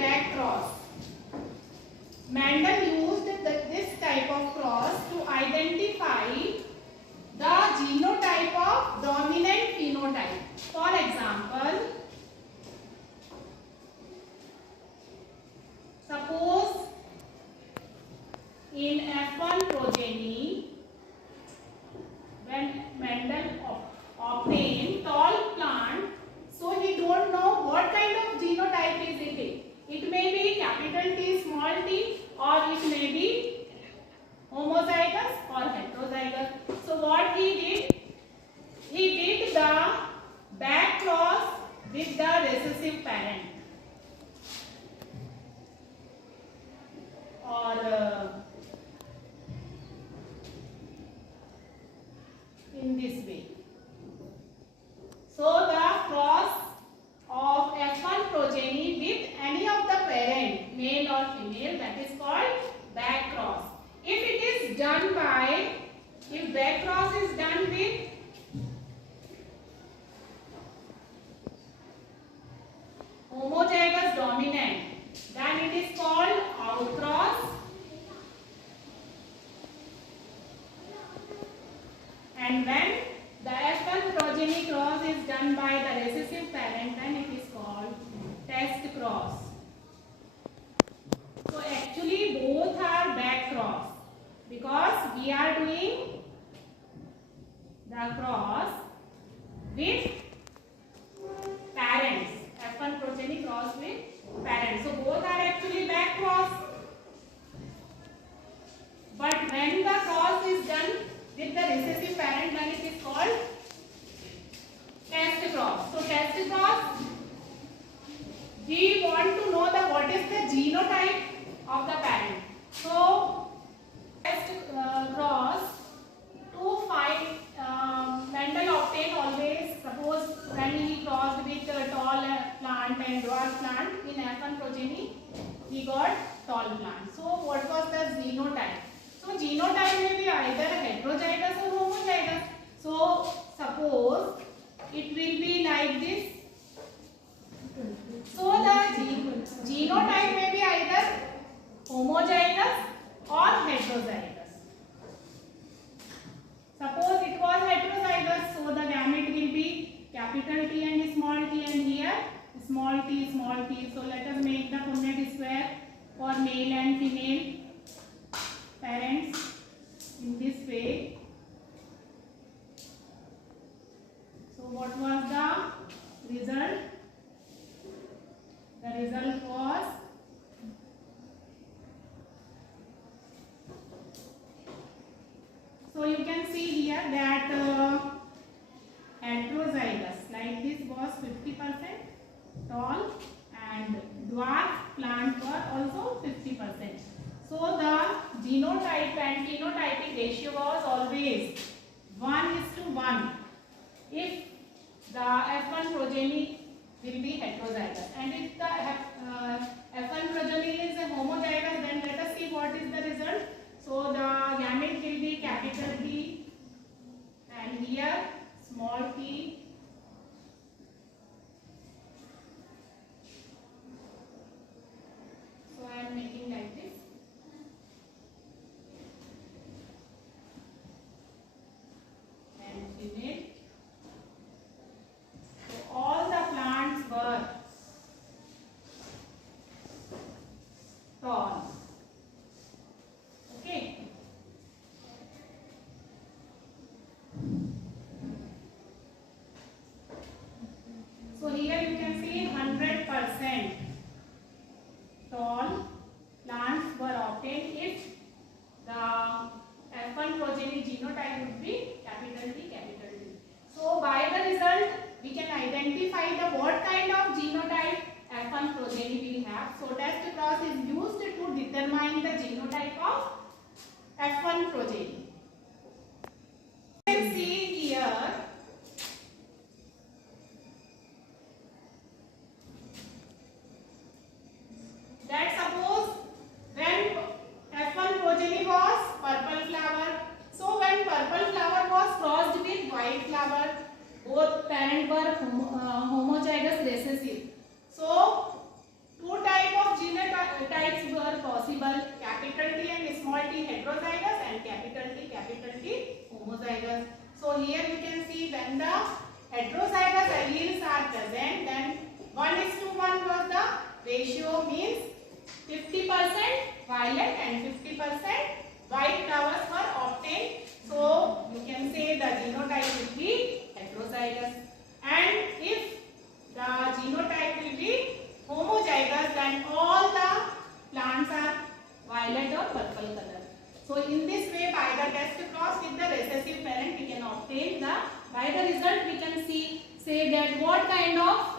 back cross. Mendel used this type of cross to identify the genotype of dominant phenotype. For example, suppose in F1 progeny, when Mendel obtained tall plant, so he don't know what kind of genotype is it. It may be capital T, small t, or it may be homozygous or heterozygous. So what he did the back cross with the recessive parent, or in this way. So the cross of F1 progeny with any of the parent, male or female, that is called back cross. If back cross is done with homozygous dominant, then it is called outcross. And when the F1 progeny cross is done by the recessive parent, then it is called test cross. So actually both are back cross, because we are doing the cross with parents. F1 progeny cross with parents. So both are actually back cross. But when the cross is done with the recessive parent, then it is called test cross. So test cross, we want to know what is the genotype of the parent. So test cross, to find Mendel obtained always, suppose when he crossed with tall plant and dwarf plant in F1 progeny, he got tall plant. So what was the genotype? So genotype may be either heterozygous or homozygous. So suppose it will be like this. So the genotype may be either homozygous or heterozygous. Suppose it was heterozygous, so the gamete will be capital T and small t, and here small t, small t. So let us make the Punnett square for male and female parents in this way. So what was the result? The result was so you can see here that heterozygous like this was 50% tall, and dwarf plant were also 50%. So the genotype and phenotypic ratio was always 1:1 if the F1 progeny will be heterozygous, and if the F1 progeny is a homozygous, then let us see what is the result. So the gamete will be capital T, and here small t. So I am making like this. And female. So all the plants were tall. Okay. So here you can see 100% tall plants were obtained if the F1 progeny genotype would be capital T, capital T. So by the result we can identify the what kind of genotype F1 progeny will have. So test cross is used to determine the genotype of F1 progeny. You can see here that suppose when F1 progeny was purple flower, so when purple flower was crossed with white flower, both parents were homozygous recessive. So two type of homozygous. So here we can see when the heterozygous alleles are present, then 1:1 was the ratio, means 50% violet and 50% white flowers were obtained. So you can say the genotype will be heterozygous. And if the genotype will be homozygous, then all the plants are violet or purple color. So in this way, by the test cross with the recessive parent, we can obtain the, by the result we can say that what kind of